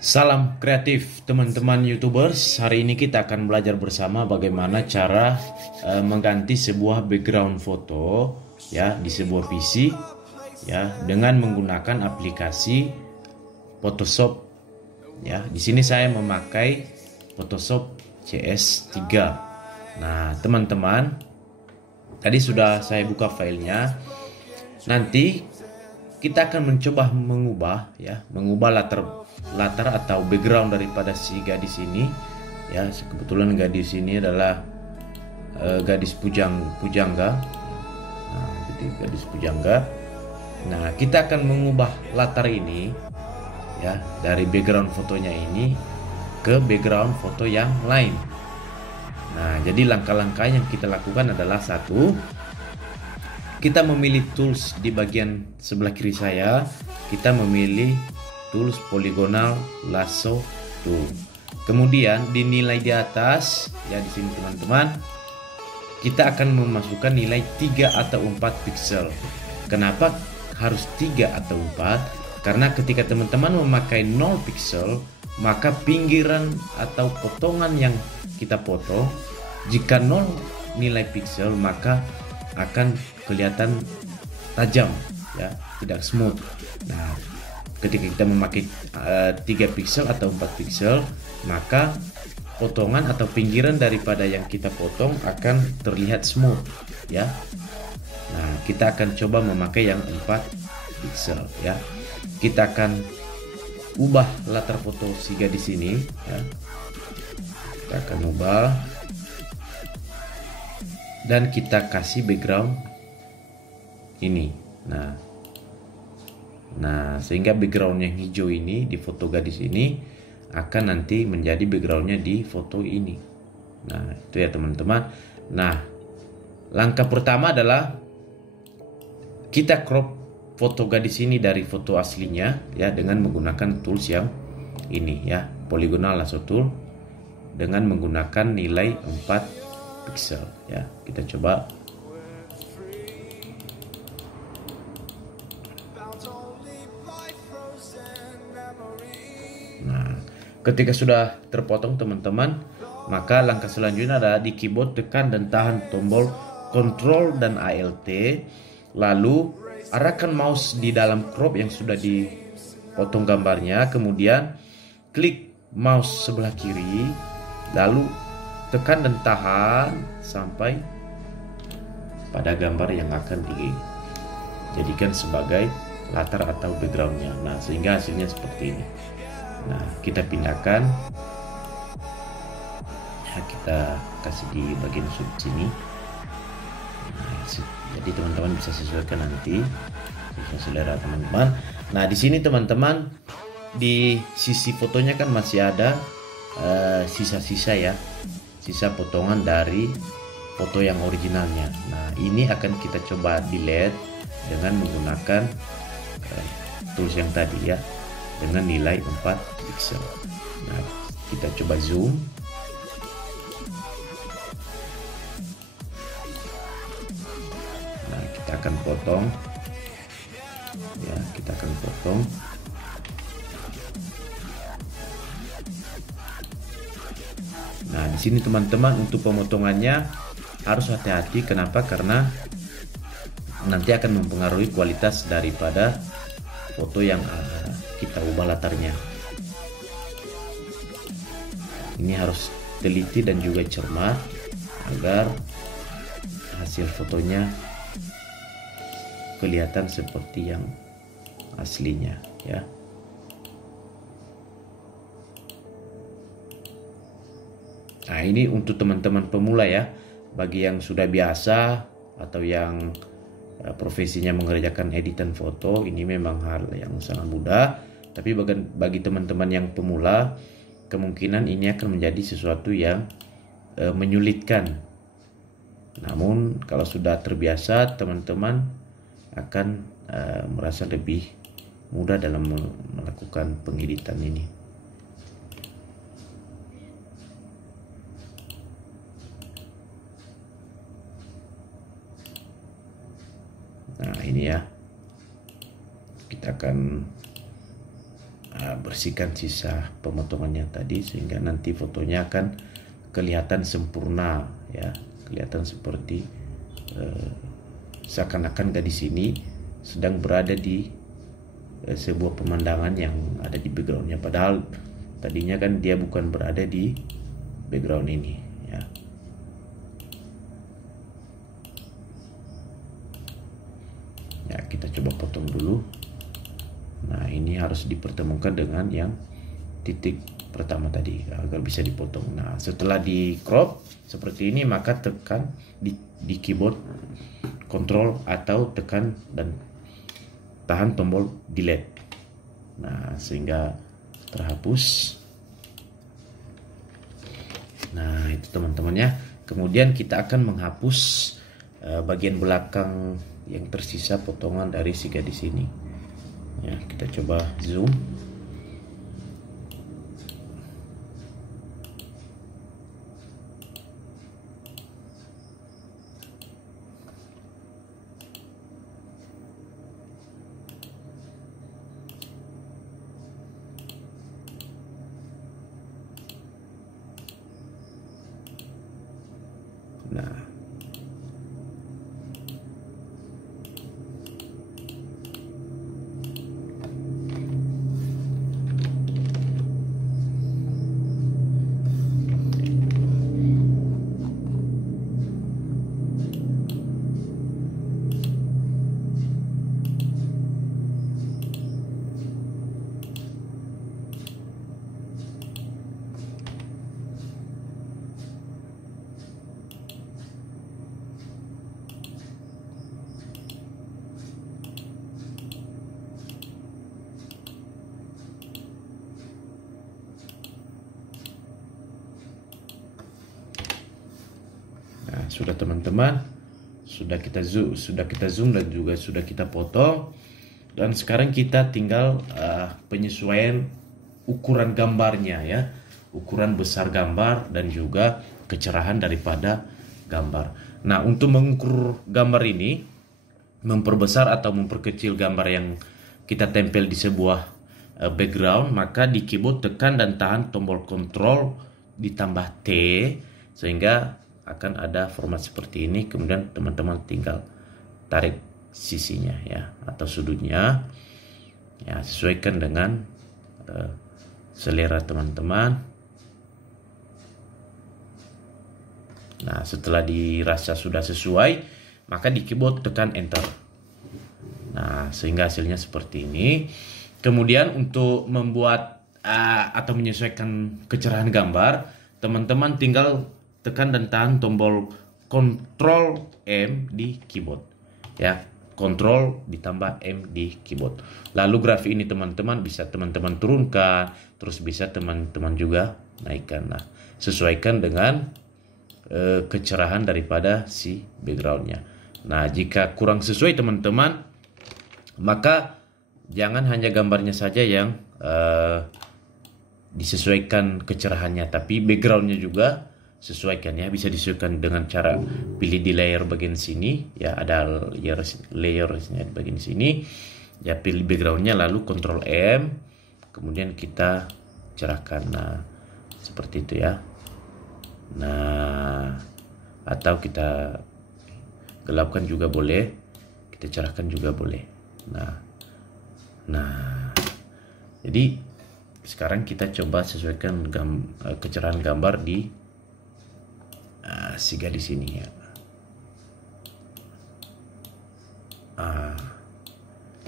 Salam kreatif teman-teman YouTubers. Hari ini kita akan belajar bersama bagaimana cara mengganti sebuah background foto ya di sebuah PC ya dengan menggunakan aplikasi Photoshop ya. Di sini saya memakai Photoshop CS3. Nah, teman-teman, tadi sudah saya buka filenya. Nanti kita akan mencoba mengubah latar atau background daripada si gadis ini ya. Kebetulan gadis ini adalah gadis pujangga. Nah, jadi gadis pujangga. Nah, kita akan mengubah latar ini ya dari background fotonya ini ke background foto yang lain. Nah, jadi langkah-langkah yang kita lakukan adalah satu, kita memilih tools di bagian sebelah kiri saya. Kita memilih tools polygonal lasso tool. Kemudian dinilai di atas ya, di sini teman-teman, kita akan memasukkan nilai 3 atau 4 pixel. Kenapa harus 3 atau 4? Karena ketika teman-teman memakai 0 pixel, maka pinggiran atau potongan yang kita foto, jika 0 nilai pixel, maka akan kelihatan tajam ya, tidak smooth. Nah, ketika kita memakai 3 pixel atau 4 pixel, maka potongan atau pinggiran daripada yang kita potong akan terlihat smooth ya. Nah, kita akan coba memakai yang 4 pixel ya. Kita akan ubah latar foto si gadis ini ya. Kita akan ubah dan kita kasih background ini. Nah, sehingga background yang hijau ini di foto gadis ini akan nanti menjadi backgroundnya di foto ini. Nah, itu ya teman-teman. Nah, langkah pertama adalah kita crop foto gadis ini dari foto aslinya ya dengan menggunakan tools yang ini ya, polygonal lasso tool, dengan menggunakan nilai 4 pixel ya. Kita coba. Nah, ketika sudah terpotong teman-teman, maka langkah selanjutnya adalah di keyboard tekan dan tahan tombol Ctrl dan Alt, lalu arahkan mouse di dalam crop yang sudah dipotong gambarnya, kemudian klik mouse sebelah kiri, lalu tekan dan tahan sampai pada gambar yang akan dijadikan sebagai latar atau backgroundnya. Nah, sehingga hasilnya seperti ini. Nah, kita pindahkan ya, kita kasih di bagian sudut sini. Nah, jadi teman-teman bisa sesuaikan nanti sesuai selera teman-teman. Nah, di sini teman-teman, di sisi fotonya kan masih ada sisa-sisa ya, sisa potongan dari foto yang originalnya. Nah, ini akan kita coba delete dengan menggunakan tools yang tadi ya, dengan nilai 4 pixel. Nah, kita coba zoom. Nah, kita akan potong ya, kita akan potong. Nah, di sini teman-teman, untuk pemotongannya harus hati-hati. Kenapa? Karena nanti akan mempengaruhi kualitas daripada foto yang kita ubah latarnya. Ini harus teliti dan juga cermat agar hasil fotonya kelihatan seperti yang aslinya ya. Nah, ini untuk teman-teman pemula ya. Bagi yang sudah biasa atau yang profesinya mengerjakan editan foto, ini memang hal yang sangat mudah. Tapi bagi teman-teman yang pemula, kemungkinan ini akan menjadi sesuatu yang menyulitkan. Namun kalau sudah terbiasa, teman-teman akan merasa lebih mudah dalam melakukan pengeditan ini. Nah, ini ya, kita akan bersihkan sisa pemotongannya tadi, sehingga nanti fotonya akan kelihatan sempurna ya, kelihatan seperti seakan-akan gadis ini sedang berada di sebuah pemandangan yang ada di backgroundnya, padahal tadinya kan dia bukan berada di background ini ya. Ya, kita coba potong dulu. Nah, ini harus dipertemukan dengan yang titik pertama tadi agar bisa dipotong. Nah, setelah di crop seperti ini, maka tekan di keyboard Ctrl atau tekan dan tahan tombol delete. Nah, sehingga terhapus. Nah, itu teman-temannya. Kemudian kita akan menghapus bagian belakang yang tersisa potongan dari si gadis ini. Ya, kita coba zoom. Nah, sudah teman-teman, sudah kita zoom dan juga sudah kita potong. Dan sekarang kita tinggal penyesuaian ukuran gambarnya ya, ukuran besar gambar dan juga kecerahan daripada gambar. Nah, untuk mengukur gambar ini, memperbesar atau memperkecil gambar yang kita tempel di sebuah background, maka di keyboard tekan dan tahan tombol Ctrl ditambah T, sehingga akan ada format seperti ini. Kemudian teman-teman tinggal tarik sisinya ya, atau sudutnya ya, sesuaikan dengan selera teman-teman. Nah, setelah dirasa sudah sesuai, maka di keyboard tekan enter. Nah, sehingga hasilnya seperti ini. Kemudian untuk membuat atau menyesuaikan kecerahan gambar, teman-teman tinggal tekan dan tahan tombol Ctrl M di keyboard ya, Ctrl ditambah M di keyboard. Lalu grafik ini teman-teman bisa teman-teman turunkan, terus bisa teman-teman juga naikkan. Nah, sesuaikan dengan kecerahan daripada si backgroundnya. Nah, jika kurang sesuai teman-teman, maka jangan hanya gambarnya saja yang disesuaikan kecerahannya, tapi backgroundnya juga sesuaikan ya. Bisa disesuaikan dengan cara pilih di layer bagian sini ya, ada layersnya di bagian sini ya, pilih backgroundnya lalu Ctrl M, kemudian kita cerahkan. Nah, seperti itu ya. Nah, atau kita gelapkan juga boleh, kita cerahkan juga boleh. Nah, jadi sekarang kita coba sesuaikan kecerahan gambar di si gadis ini ya.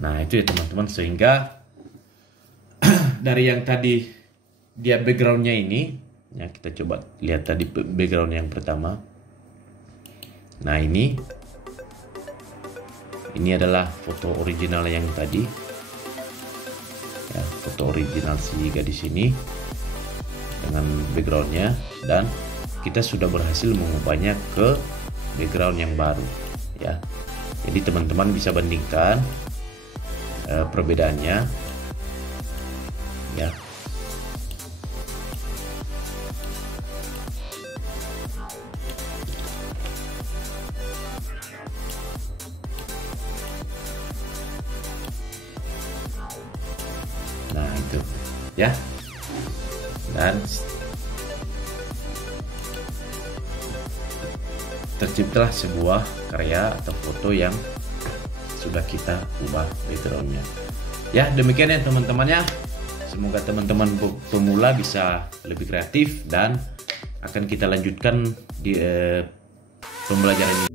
Nah, itu ya teman-teman, sehingga dari yang tadi dia backgroundnya ini ya, kita coba lihat tadi background yang pertama. Nah, ini adalah foto original yang tadi ya, foto original si gadis ini dengan backgroundnya, dan kita sudah berhasil mengubahnya ke background yang baru ya. Jadi teman-teman bisa bandingkan perbedaannya ya. Nah, itu ya. Dan terciptalah sebuah karya atau foto yang sudah kita ubah backgroundnya. Ya, demikian ya teman-teman ya. Semoga teman-teman pemula bisa lebih kreatif, dan akan kita lanjutkan di pembelajaran ini.